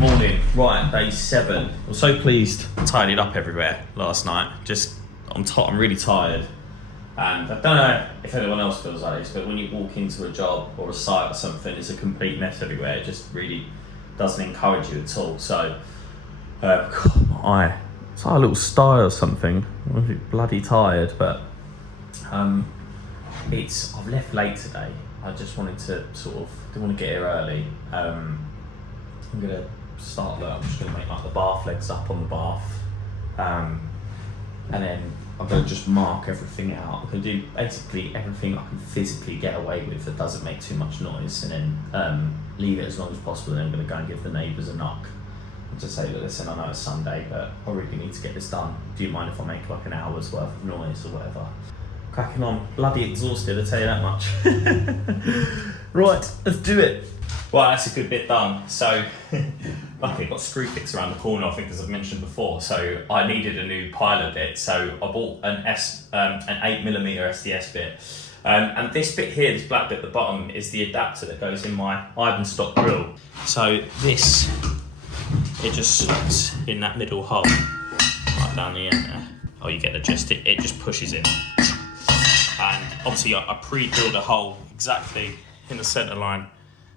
Morning. Right, day 7. I'm so pleased. I tidied up everywhere last night. I'm really tired. And I don't know if anyone else feels like this, but when you walk into a job or a site or something, it's a complete mess everywhere. It just really doesn't encourage you at all. So, God, my eye. It's like a little sty or something. I'm bloody tired, but I've left late today. I just wanted to didn't want to get here early. I'm gonna start I'm just gonna make like the bath legs up on the bath, and then I'm gonna just mark everything out. I'm gonna do basically everything I can physically get away with that doesn't make too much noise, and then leave it as long as possible. And then I'm gonna go and give the neighbours a knock and just say, look, listen, I know it's Sunday, but I really need to get this done. Do you mind if I make like an hour's worth of noise or whatever? Cracking on, bloody exhausted, I tell you that much. Right, let's do it. Well, that's a good bit done. So, luckily I've got screw fix around the corner, I think, as I've mentioned before. So I needed a new pilot bit. So I bought an 8mm SDS bit. And this bit here, this black bit at the bottom, is the adapter that goes in my Eibenstock drill. So this, it just slots in that middle hole, right down the end there. Oh, you get the gist, it just pushes in. And obviously I pre-drilled a hole exactly in the centre line,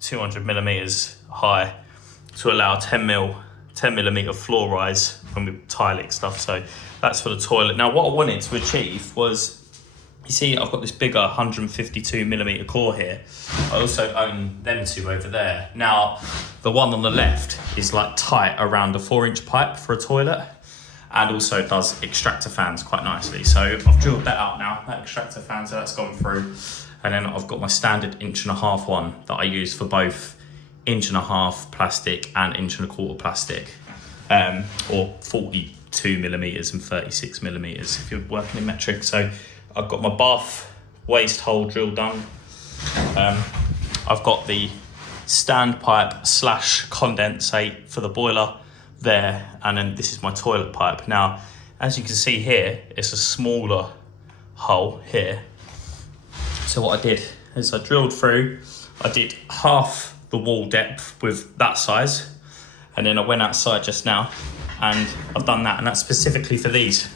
200mm high, to allow 10mm floor rise when we tiling stuff. So that's for the toilet. Now what I wanted to achieve was, you see I've got this bigger 152mm core here. I also own them two over there. Now the one on the left is like tight around a 4-inch pipe for a toilet, and also does extractor fans quite nicely. So I've drilled that out now, that extractor fan, so that's gone through. And then I've got my standard 1.5" one that I use for both 1.5" plastic and 1.25" plastic, or 42mm and 36mm if you're working in metric. So I've got my bath waste hole drill done. I've got the standpipe / condensate for the boiler there, and then this is my toilet pipe. Now, as you can see here, it's a smaller hole here. So what I did is I drilled through, I did half the wall depth with that size, and then I went outside just now and I've done that, and that's specifically for these.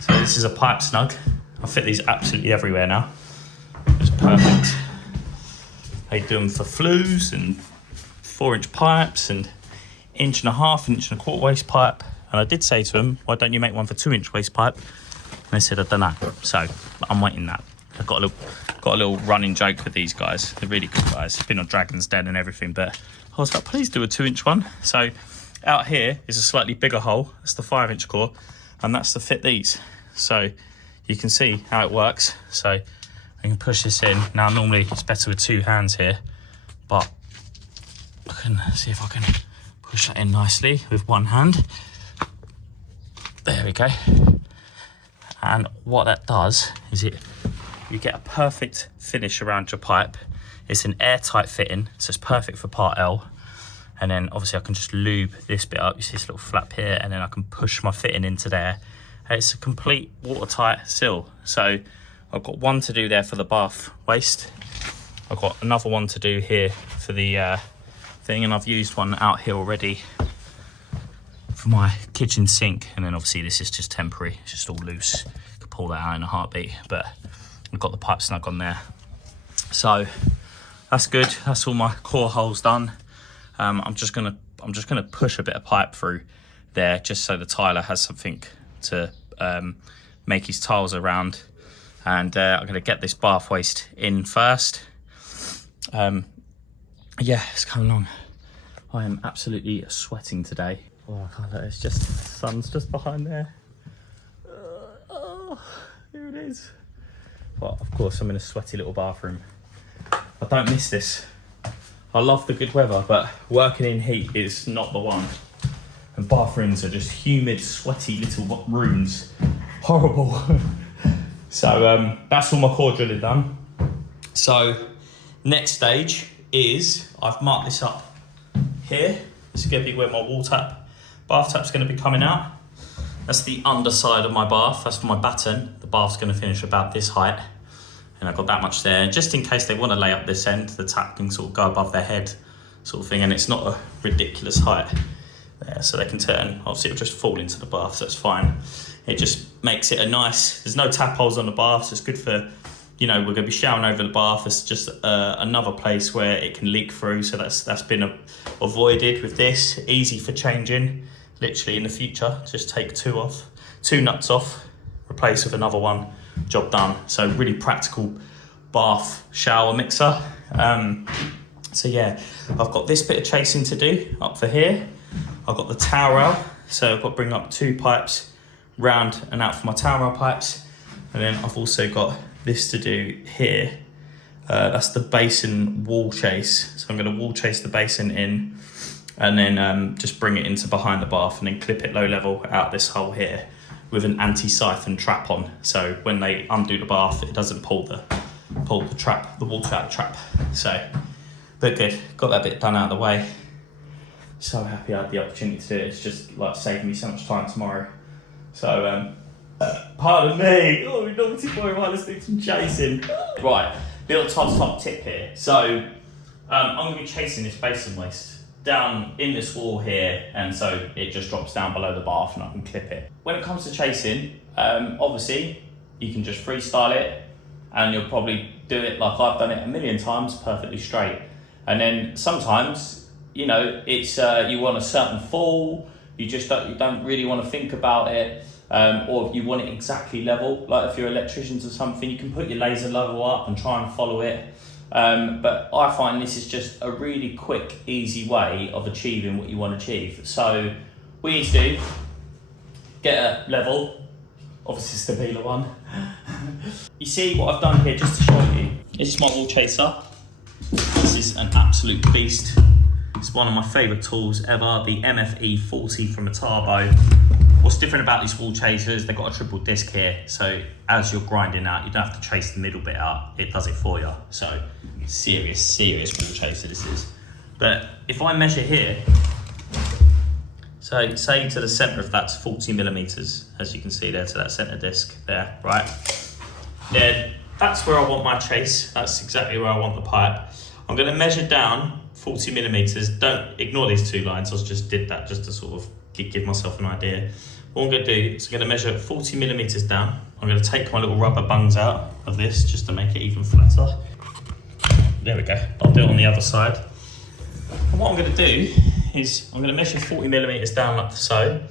So this is a pipe snug. I fit these absolutely everywhere now. It's perfect. I do them for flues and 4-inch pipes and 1.5" and 1.25" waste pipe. And I did say to them, why don't you make one for 2-inch waste pipe? And they said, I don't know. So I'm waiting that. I've got a little running joke with these guys. They're really good guys. Been on Dragon's Den and everything, but I was like, please do a 2-inch one. So out here is a slightly bigger hole. That's the 5-inch core, and that's to fit these. So you can see how it works. So I can push this in. Now normally it's better with 2 hands here, but I can see if I can push that in nicely with 1 hand. There we go. And what that does is you get a perfect finish around your pipe. It's an airtight fitting, so it's perfect for part L. And then obviously I can just lube this bit up. You see this little flap here, and then I can push my fitting into there. And it's a complete watertight seal. So I've got one to do there for the bath waste. I've got another one to do here for the thing, and I've used one out here already for my kitchen sink. And then obviously this is just temporary, it's just all loose. You can pull that out in a heartbeat, but I've got the pipe snug on there. So that's good. That's all my core holes done. I'm just gonna push a bit of pipe through there, just so the tiler has something to make his tiles around. And I'm gonna get this bath waste in first. Yeah, it's coming along. I am absolutely sweating today. Oh, I can't let it. It's just, the sun's just behind there. Oh, here it is. But of course, I'm in a sweaty little bathroom. I don't miss this. I love the good weather, but working in heat is not the one. And bathrooms are just humid, sweaty little rooms. Horrible. So that's all my core drilling done. So next stage is, I've marked this up here. This is going to be where my bath tap's going to be coming out. That's the underside of my bath. That's for my batten. The bath's going to finish about this height. And I've got that much there. Just in case they want to lay up this end, the tap can sort of go above their head. sort of thing, and it's not a ridiculous height there, so they can turn. Obviously it'll just fall into the bath, so that's fine. It just makes it a nice, there's no tap holes on the bath, so it's good for, you know, we're going to be showering over the bath. It's just another place where it can leak through, so that's been avoided with this. Easy for changing, literally in the future, just take two nuts off, replace with another one, job done. So really practical bath shower mixer. So yeah, I've got this bit of chasing to do up for here. I've got the towel rail, so I've got to bring up 2 pipes round and out for my towel rail pipes, and then I've also got this to do here. That's the basin wall chase, so I'm going to wall chase the basin in, and then just bring it into behind the bath, and then clip it low level out this hole here with an anti-siphon trap on, so when they undo the bath it doesn't pull the trap, the water out the trap. So but good, got that bit done out of the way. So happy I had the opportunity to do it. It's just like saving me so much time tomorrow. So pardon me, oh, naughty boy, while let's do some chasing. Right, little top tip here. So I'm going to be chasing this basin waste down in this wall here, and so it just drops down below the bath and I can clip it. When it comes to chasing, obviously you can just freestyle it, and you'll probably do it like I've done it a million times, perfectly straight. And then sometimes, you know, it's you want a certain fall, you don't really want to think about it, or if you want it exactly level, like if you're electricians or something, you can put your laser level up and try and follow it. But I find this is just a really quick, easy way of achieving what you want to achieve. So what you need to do, get a level, obviously Stabila one. You see what I've done here, just to show you. This is my wall chaser. This is an absolute beast. It's one of my favourite tools ever, the Ep8 from Metabo. What's different about these wall chasers, they've got a triple disc here, so as you're grinding out, you don't have to chase the middle bit out, it does it for you. So serious wall chaser this is. But if I measure here, so say to the centre of that's 40 millimeters, as you can see there, to that centre disc there, right? Then that's where I want my chase, that's exactly where I want the pipe. I'm going to measure down 40 millimeters. Don't ignore these 2 lines, I just did that just to sort of give myself an idea. What I'm going to do is I'm going to measure 40 millimeters down. I'm going to take my little rubber bungs out of this just to make it even flatter. There we go, I'll do it on the other side. And what I'm going to do is I'm going to measure 40 millimeters down like so,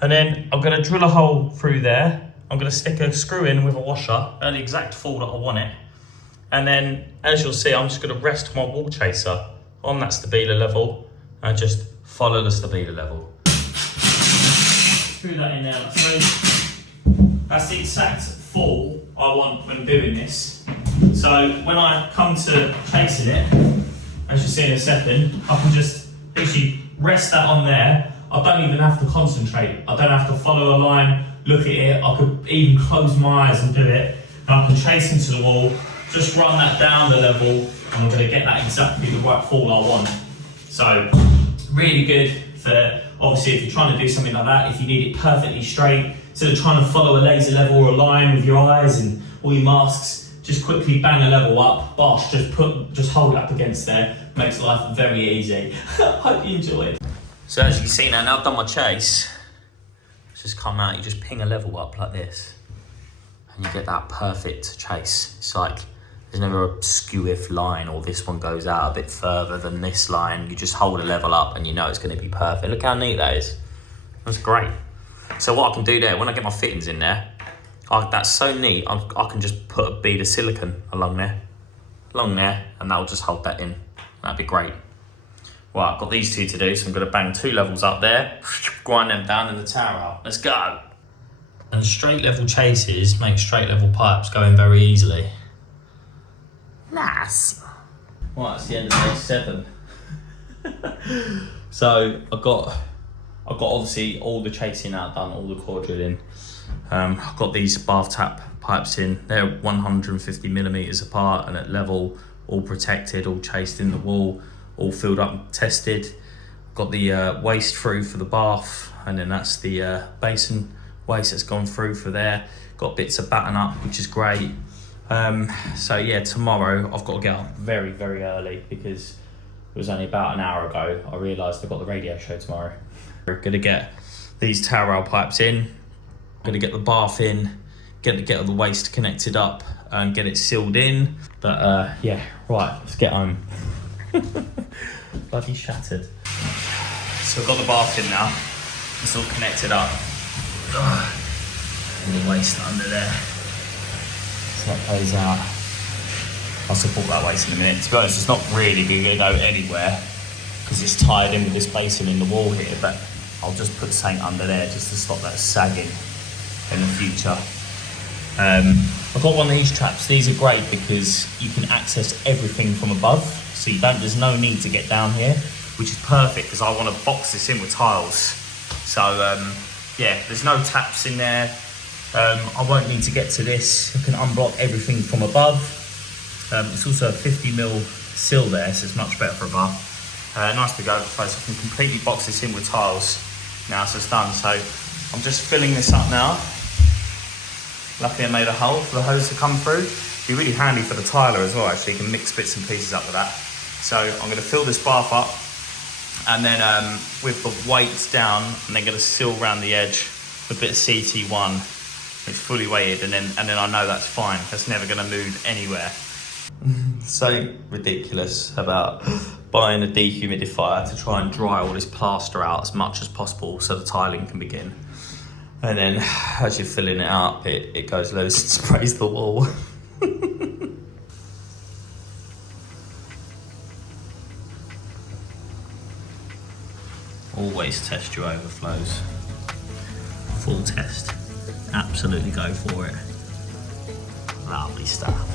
and then I'm going to drill a hole through there. I'm going to stick a screw in with a washer at the exact fall that I want it. And then, as you'll see, I'm just going to rest my wall chaser on that Stabila level and just follow the Stabila level. Screw that in there like so. That's the exact fall I want when doing this. So when I come to chasing it, as you'll see in a second, I can just literally rest that on there. I don't even have to concentrate. I don't have to follow a line, look at it. I could even close my eyes and do it. And I can chase into the wall, just run that down the level, and I'm going to get that exactly the right fall I want. So really good for, obviously, if you're trying to do something like that, if you need it perfectly straight, instead of trying to follow a laser level or a line with your eyes and all your masks, just quickly bang a level up, bosh, just hold it up against there, makes life very easy. Hope you enjoyed. So as you can see now I've done my chase, it's just come out, you just ping a level up like this, and you get that perfect chase. It's like, there's never a skew-if line, or this one goes out a bit further than this line. You just hold a level up and you know it's going to be perfect. Look how neat that is. That's great. So what I can do there, when I get my fittings in there, that's so neat, I can just put a bead of silicone along there, and that'll just hold that in. That'd be great. Well, I've got these 2 to do, so I'm going to bang 2 levels up there, grind them down in the tower out. Let's go. And straight level chases make straight level pipes go in very easily. Nice. Well, that's the end of day 7. So I've got obviously all the chasing out done, all the core drilling. I've got these bath tap pipes in. They're 150 millimeters apart and at level, all protected, all chased in the wall, all filled up and tested. Got the waste through for the bath, and then that's the basin waste that's gone through for there. Got bits of batten up, which is great. So yeah, tomorrow I've got to get up very, very early because it was only about an hour ago, I realised I've got the radio show tomorrow. We're gonna get these towel rail pipes in, gonna get the bath in, get all the waste connected up and get it sealed in. But yeah, right, let's get home. Bloody shattered. So I've got the bath in now, it's all connected up. All the waste under there. So that goes out. I'll support that waste in a minute. To be honest, it's not really going to go anywhere because it's tied in with this basin in the wall here, but I'll just put something under there just to stop that sagging in the future. I've got one of these traps. These are great because you can access everything from above, so there's no need to get down here, which is perfect because I want to box this in with tiles. So yeah, there's no taps in there. I won't need to get to this. I can unblock everything from above. It's also a 50mm sill there, so it's much better for a bath. Nice big overflow, so I can completely box this in with tiles now, so it's done. So I'm just filling this up now. Luckily I made a hole for the hose to come through. It'd be really handy for the tiler as well, actually. You can mix bits and pieces up with that. So I'm going to fill this bath up, and then with the weights down, I'm then going to seal around the edge with a bit of CT1. It's fully weighted, and then I know that's fine. That's never going to move anywhere. So ridiculous about buying a dehumidifier to try and dry all this plaster out as much as possible so the tiling can begin. And then as you're filling it up, it goes loose and sprays the wall. Always test your overflows. Full test. Absolutely go for it. Lovely stuff.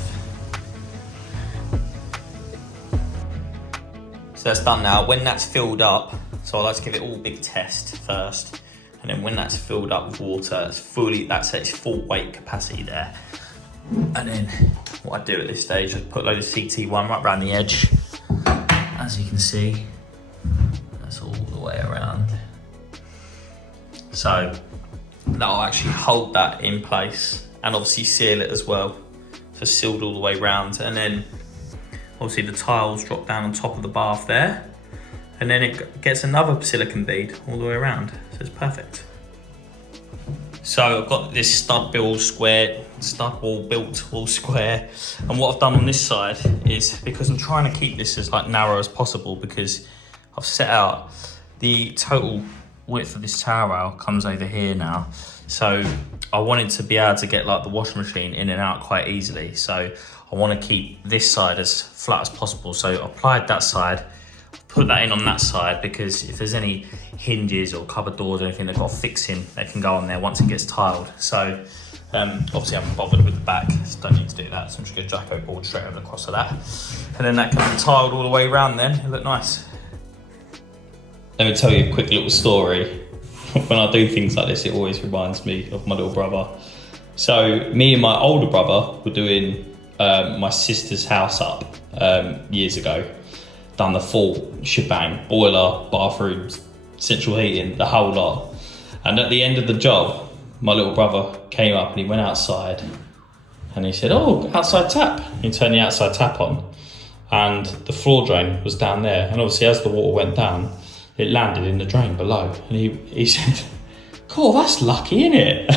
So that's done now. When that's filled up, so I like to give it all big test first, and then when that's filled up with water, that's its full weight capacity there. And then what I do at this stage, I put a load of CT1 right around the edge. As you can see, that's all the way around. So that'll actually hold that in place and obviously seal it as well. So sealed all the way around, and then obviously the tiles drop down on top of the bath there, and then it gets another silicone bead all the way around, so it's perfect. So I've got this stud wall built all square, and what I've done on this side is, because I'm trying to keep this as narrow as possible, because I've set out the total width of this towel rail comes over here now, so I wanted to be able to get the washing machine in and out quite easily. So I want to keep this side as flat as possible. So I applied that side, put that in on that side, because if there's any hinges or cupboard doors or anything they've got fixing, they can go on there once it gets tiled. So obviously I haven't bothered with the back, so don't need to do that. So I'm just going to Jacko board straight over across of that. And then that can be tiled all the way around then, it'll look nice. Let me tell you a quick little story. When I do things like this, it always reminds me of my little brother. So me and my older brother were doing my sister's house up years ago. Done the full shebang, boiler, bathrooms, central heating, the whole lot. And at the end of the job, my little brother came up and he went outside and he said, "Oh, outside tap." He turned the outside tap on and the floor drain was down there. And obviously as the water went down, it landed in the drain below. And he said, "Cool, that's lucky, innit?"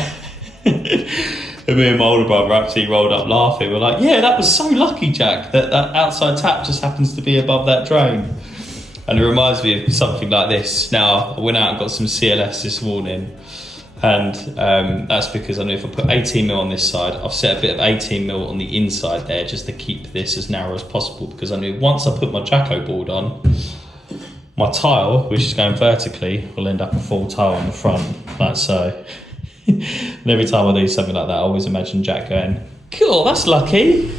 And me and my older brother actually rolled up laughing. We're like, "Yeah, that was so lucky, Jack, that outside tap just happens to be above that drain." And it reminds me of something like this. Now, I went out and got some CLS this morning, and that's because I knew if I put 18mm on this side, I've set a bit of 18mm on the inside there just to keep this as narrow as possible, because I knew once I put my Jacko board on, my tile, which is going vertically, will end up a full tile on the front, like so. And every time I do something like that, I always imagine Jack going, "Cool, that's lucky."